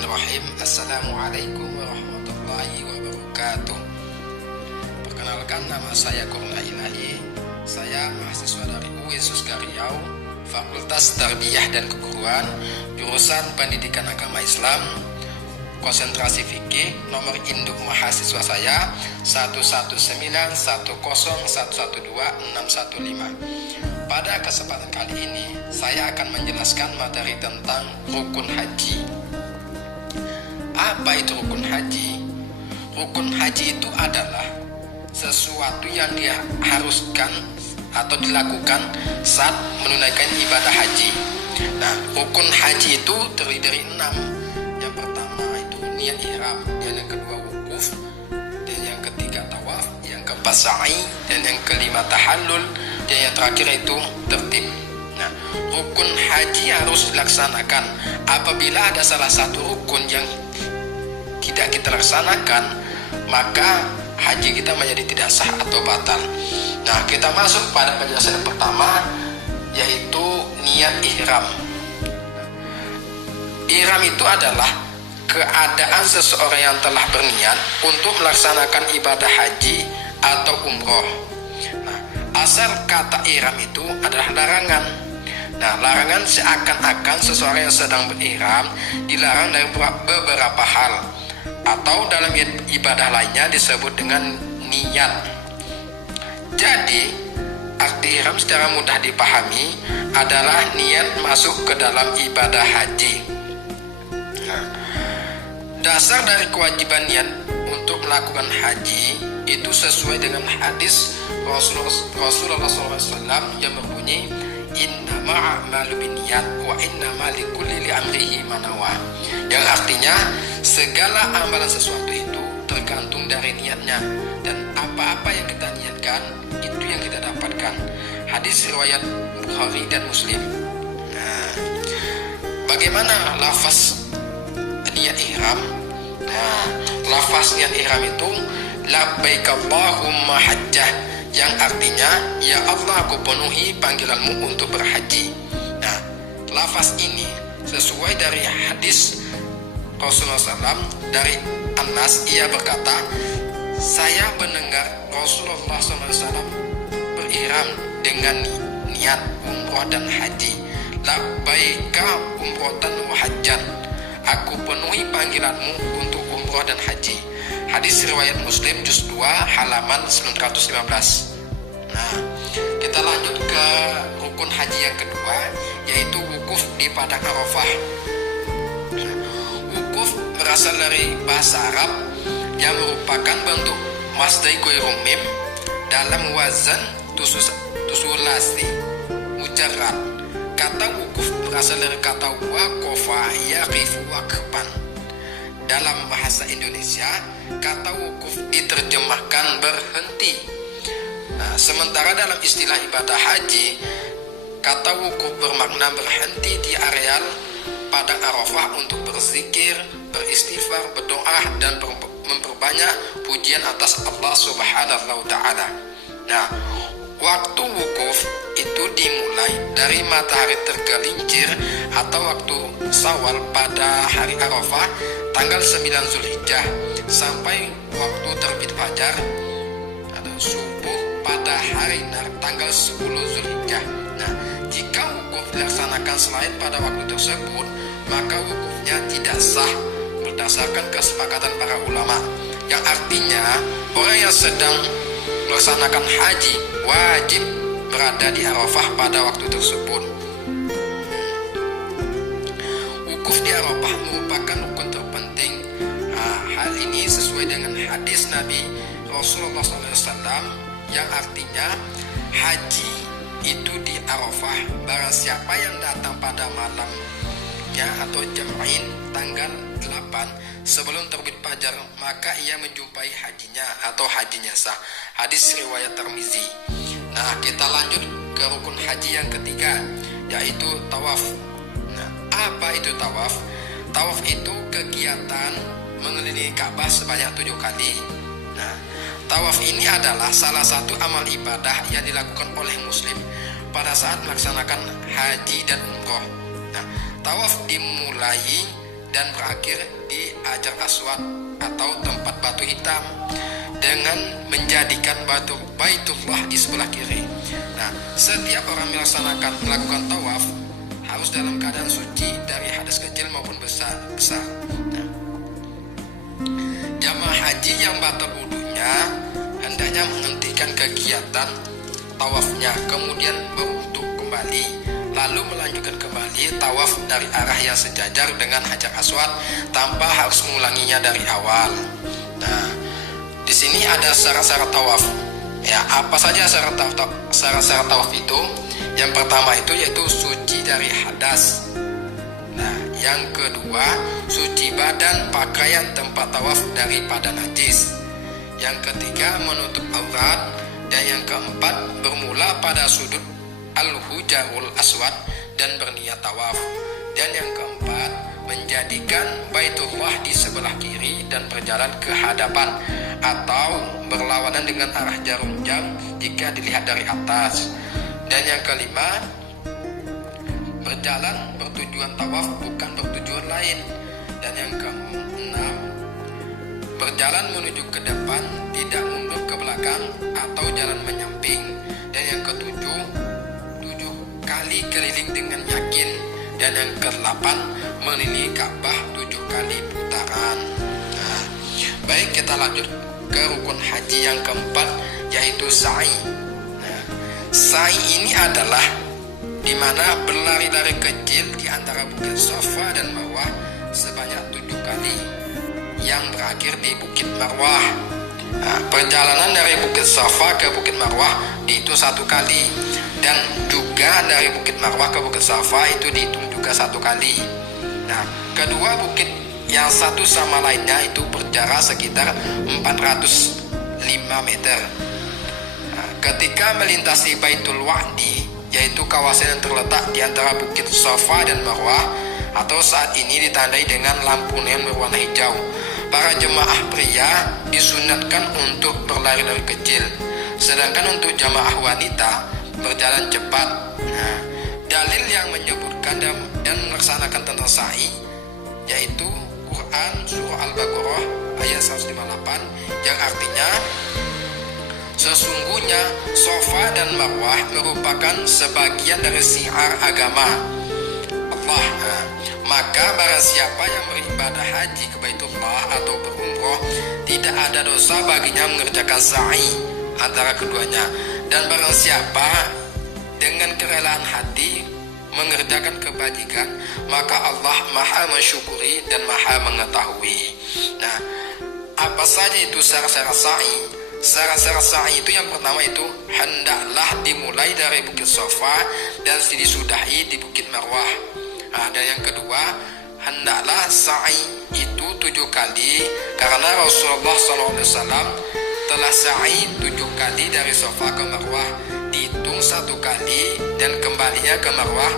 Bismillahirrahmanirrahim. Assalamualaikum warahmatullahi wabarakatuh. Perkenalkan, nama saya Kurnia Ilahi. Saya mahasiswa dari UI Suska Riau, Fakultas Tarbiyah dan Keguruan, jurusan Pendidikan Agama Islam, konsentrasi fikih. Nomor induk mahasiswa saya 11910112615. Pada kesempatan kali ini, saya akan menjelaskan materi tentang rukun haji. Apa itu rukun haji? Rukun haji itu adalah sesuatu yang diharuskan atau dilakukan saat menunaikan ibadah haji. Nah, rukun haji itu terdiri dari 6. Yang pertama itu niat ihram, yang kedua wukuf, dan yang ketiga tawaf, yang keempat sa'i, dan yang kelima tahallul, dan yang terakhir itu tertib. Nah, rukun haji harus dilaksanakan. Apabila ada salah satu rukun yang tidak kita laksanakan, maka haji kita menjadi tidak sah atau batal. Nah, kita masuk pada penjelasan yang pertama, yaitu niat ihram. Ihram itu adalah keadaan seseorang yang telah berniat untuk melaksanakan ibadah haji atau umroh. Nah, asal kata ihram itu adalah larangan. Nah, larangan seakan-akan seseorang yang sedang berihram dilarang dari beberapa hal, atau dalam ibadah lainnya disebut dengan niat. Jadi, arti ihram secara mudah dipahami adalah niat masuk ke dalam ibadah haji. Nah, dasar dari kewajiban niat untuk melakukan haji itu sesuai dengan hadis Rasulullah SAW yang berbunyi, innama a'malu binniyat wa innama likulli amrihi ma nawa, yang artinya segala amalan sesuatu itu tergantung dari niatnya, dan apa-apa yang kita niatkan itu yang kita dapatkan. Hadis riwayat Bukhari dan Muslim. Nah, bagaimana lafaz niat ihram? Nah, lafaz niat ihram itu labbaik Allahumma hajjah, yang artinya, ya Allah, aku penuhi panggilanmu untuk berhaji. Nah, lafaz ini sesuai dari hadis Rasulullah SAW dari Anas. Ia berkata, saya mendengar Rasulullah SAW berihram dengan niat umroh dan haji. Labbaika umrotan wa hajjan, aku penuhi panggilanmu untuk umroh dan haji. Hadis riwayat Muslim juz 2 halaman 915. Nah, kita lanjut ke rukun haji yang kedua, yaitu wukuf di padang Arafah. Wukuf berasal dari bahasa Arab yang merupakan bentuk masdar ghairul mim dalam wazan tusulasi mujarrad. Kata wukuf berasal dari kata waqafa yaqifu waqfan. Dalam bahasa Indonesia, kata wukuf diterjemahkan berhenti. Nah, sementara dalam istilah ibadah haji, kata wukuf bermakna berhenti di areal padang Arafah untuk berzikir, beristighfar, berdoa, dan memperbanyak pujian atas Allah Subhanahu wa Ta'ala. Nah, waktu wukuf itu dimulai dari matahari tergelincir atau waktu Syawal pada hari Arafah tanggal 9 Zulhijjah sampai waktu terbit fajar atau subuh pada hari tanggal 10 Zulhijjah. Nah, jika wukuf dilaksanakan selain pada waktu tersebut, maka wukufnya tidak sah berdasarkan kesepakatan para ulama, yang artinya orang yang sedang melaksanakan haji wajib berada di Arafah pada waktu tersebut. Wukuf di Arafah merupakan rukun terpenting. Hal ini sesuai dengan hadis Nabi Rasulullah SAW yang artinya haji itu di Arafah. Barang siapa yang datang pada malamnya atau jam'in tanggal 8 sebelum terbit fajar, maka ia menjumpai hajinya atau hajinya sah. Hadis riwayat Tirmizi. Nah, kita lanjut ke rukun haji yang ketiga, yaitu tawaf. Nah, apa itu tawaf? Tawaf itu kegiatan mengelilingi Ka'bah sebanyak 7 kali. Nah, tawaf ini adalah salah satu amal ibadah yang dilakukan oleh muslim pada saat melaksanakan haji dan umroh. Nah, tawaf dimulai dan berakhir di Hajar Aswad atau tempat batu hitam dengan menjadikan Baitullah di sebelah kiri. Nah, setiap orang melakukan tawaf harus dalam keadaan suci dari hadas kecil maupun besar. Nah, jamaah haji yang batal wudunya hendaknya menghentikan kegiatan tawafnya, kemudian berwudu kembali, lalu melanjutkan kembali tawaf dari arah yang sejajar dengan Hajar Aswad tanpa harus mengulanginya dari awal. Nah, di sini ada syarat-syarat tawaf. Ya, apa saja syarat-syarat tawaf itu? Yang pertama itu yaitu suci dari hadas. Nah, yang kedua, suci badan, pakaian, tempat tawaf daripada najis. Yang ketiga, menutup aurat. Dan yang keempat, bermula pada sudut Al-Hujarul Aswad dan berniat tawaf. Dan yang keempat, menjadikan Baitullah di sebelah kiri dan berjalan ke hadapan atau berlawanan dengan arah jarum jam jika dilihat dari atas. Dan yang kelima, berjalan bertujuan tawaf bukan bertujuan lain. Dan yang keenam, berjalan menuju ke depan, tidak mundur ke belakang atau jalan menyamping. Dan yang ketujuh, 7 kali keliling dengan yakin. Dan yang kedelapan, mengelilingi Ka'bah 7 kali putaran. Nah, baik, kita lanjut ke rukun haji yang keempat, yaitu sa'i. Nah, sa'i ini adalah di mana berlari-lari kecil di antara Bukit Safa dan Marwah sebanyak 7 kali yang berakhir di Bukit Marwah. Nah, perjalanan dari Bukit Safa ke Bukit Marwah dihitung 1 kali, dan juga dari Bukit Marwah ke Bukit Safa itu dihitung juga 1 kali. Nah, kedua bukit yang satu sama lainnya itu berjarak sekitar 405 meter. Nah, ketika melintasi Baitul Wa'di, yaitu kawasan yang terletak di antara Bukit Safa dan Marwah, atau saat ini ditandai dengan lampu neon berwarna hijau, para jemaah pria disunatkan untuk berlari-lari kecil, sedangkan untuk jemaah wanita berjalan cepat. Nah, dalil yang menyebutkan dan melaksanakan tentang sa'i yaitu Quran surah Al-Baqarah ayat 158 yang artinya, sesungguhnya Safa dan Marwah merupakan sebagian dari syiar agama Allah. Nah, maka barang siapa yang beribadah haji ke Baitullah atau berumroh, tidak ada dosa baginya mengerjakan sa'i antara keduanya. Dan barang siapa dengan kerelaan hati mengerjakan kebajikan, maka Allah maha mensyukuri dan maha mengetahui. Nah, apa saja itu syarat-syarat sa'i? Syarat-syarat sa'i itu yang pertama itu hendaklah dimulai dari Bukit Safa dan disudahi di Bukit Marwah. Nah, dan yang kedua, hendaklah sa'i itu 7 kali karena Rasulullah SAW telah sa'i 7 kali dari Safa ke Marwah, dihitung 1 kali, dan kembalinya ke Marwah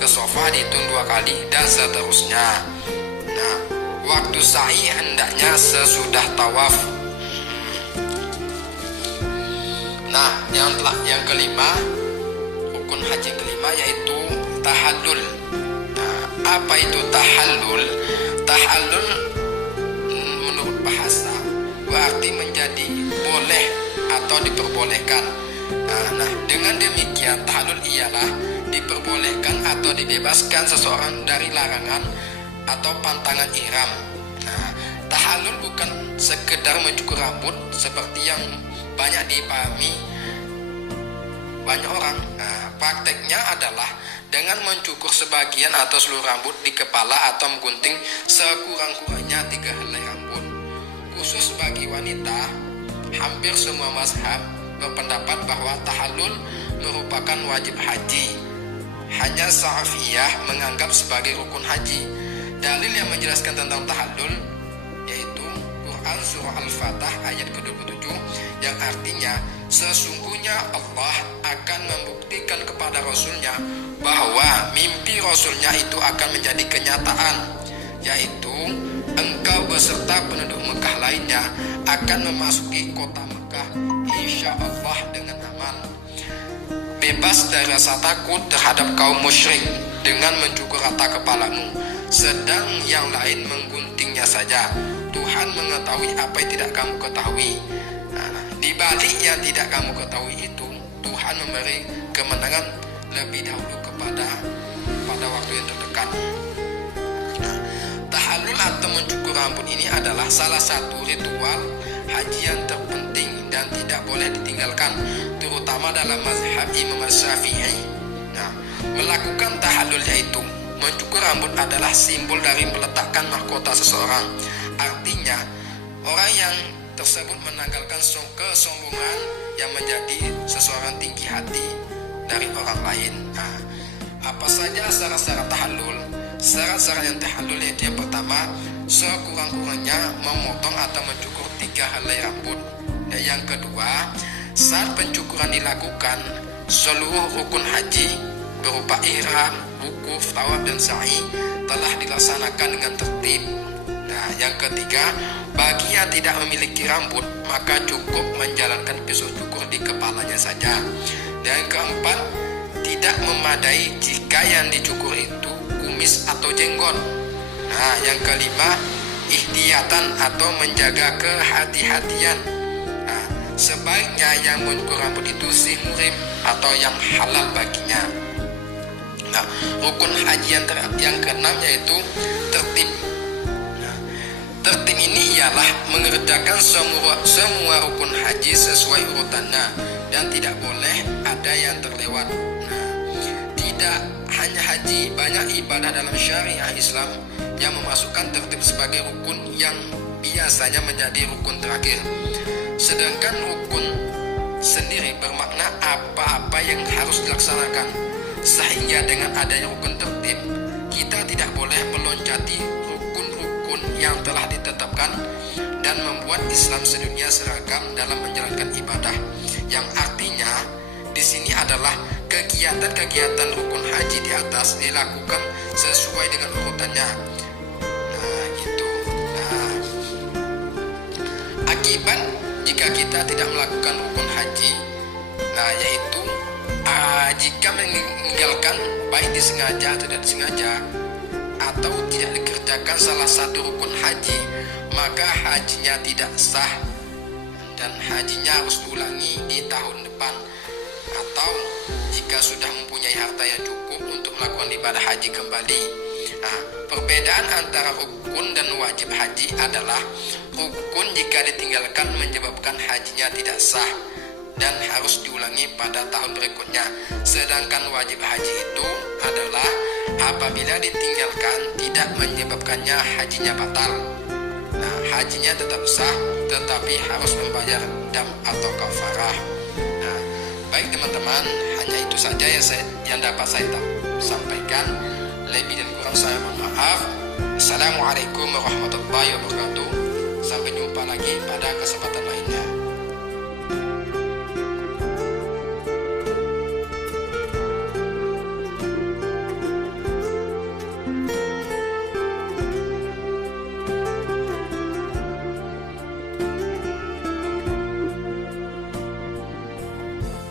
ke Safa dihitung 2 kali, dan seterusnya. Nah, waktu sa'i hendaknya sesudah tawaf. Nah, yang kelima, rukun haji kelima yaitu tahallul. Nah, apa itu tahallul? Tahallul menurut bahasa berarti menjadi boleh atau diperbolehkan. Nah, dengan demikian tahallul ialah diperbolehkan atau dibebaskan seseorang dari larangan atau pantangan ihram. Nah, tahallul bukan sekedar mencukur rambut seperti yang banyak dipahami banyak orang. Nah, prakteknya adalah dengan mencukur sebagian atau seluruh rambut di kepala atau menggunting sekurang-kurangnya 3 helai rambut. Khusus bagi wanita, hampir semua mazhab berpendapat bahwa tahallul merupakan wajib haji. Hanya Syaf'iyah menganggap sebagai rukun haji. Dalil yang menjelaskan tentang tahallul yaitu Quran surah Al-Fatah ayat ke-27 yang artinya, sesungguhnya Allah akan membuktikan kepada Rasulnya bahwa mimpi Rasulnya itu akan menjadi kenyataan, yaitu engkau beserta penduduk Mekah lainnya akan memasuki kota Mekah insya Allah dengan aman, bebas dari rasa takut terhadap kaum musyrik dengan mencukur rata kepalamu, sedang yang lain mengguntingnya saja. Tuhan mengetahui apa yang tidak kamu ketahui. Di balik yang tidak kamu ketahui itu, Tuhan memberi kemenangan lebih dahulu pada waktu yang terdekat. Tahallul atau mencukur rambut ini adalah salah satu ritual haji yang terpenting dan tidak boleh ditinggalkan, terutama dalam mazhab Imam Syafi'i. Melakukan tahallul yaitu mencukur rambut adalah simbol dari meletakkan mahkota seseorang. Artinya, orang yang tersebut menanggalkan kesombongan yang menjadi seseorang tinggi hati dari orang lain. Apa saja syarat-syarat tahallul? Syarat-syarat yang tahallul yaitu yang pertama, sekurang-kurangnya memotong atau mencukur 3 helai rambut. Yang kedua, saat pencukuran dilakukan, seluruh rukun haji berupa ihram, wukuf, tawaf dan sa'i telah dilaksanakan dengan tertib. Yang ketiga, bagi yang tidak memiliki rambut, maka cukup menjalankan pisau cukur di kepalanya saja. Dan yang keempat, tidak memadai jika yang dicukur itu kumis atau jenggot. Yang kelima, ihtiyatan atau menjaga kehati-hatian. Sebaiknya yang mencukur rambut itu si muhrim atau yang halal baginya. Rukun haji yang keenam yaitu tertib. Tertib ini ialah mengerjakan semua rukun haji sesuai urutannya dan tidak boleh ada yang terlewat. Tidak hanya haji, banyak ibadah dalam syariah Islam yang memasukkan tertib sebagai rukun yang biasanya menjadi rukun terakhir. Sedangkan rukun sendiri bermakna apa-apa yang harus dilaksanakan. Sehingga dengan adanya rukun tertib, kita tidak boleh meloncati rukun-rukun yang telah ditetapkan dan membuat Islam sedunia seragam dalam menjalankan ibadah. Yang artinya di sini adalah kegiatan-kegiatan rukun haji di atas dilakukan sesuai dengan urutannya. Akibat jika kita tidak melakukan rukun haji, yaitu jika meninggalkan baik disengaja atau tidak disengaja atau tidak dikerjakan salah satu rukun haji, maka hajinya tidak sah dan hajinya harus diulangi di tahun depan. Atau jika sudah mempunyai harta yang cukup untuk melakukan ibadah haji kembali. Perbedaan antara rukun dan wajib haji adalah rukun jika ditinggalkan menyebabkan hajinya tidak sah dan harus diulangi pada tahun berikutnya. Sedangkan wajib haji itu adalah apabila ditinggalkan tidak menyebabkannya hajinya batal. Hajinya tetap sah tetapi harus membayar dam atau kafarah. Baik teman-teman, hanya itu saja yang dapat saya sampaikan. Lebih dan kurang saya mohon maaf. Assalamualaikum warahmatullahi wabarakatuh. Sampai jumpa lagi pada kesempatan lainnya.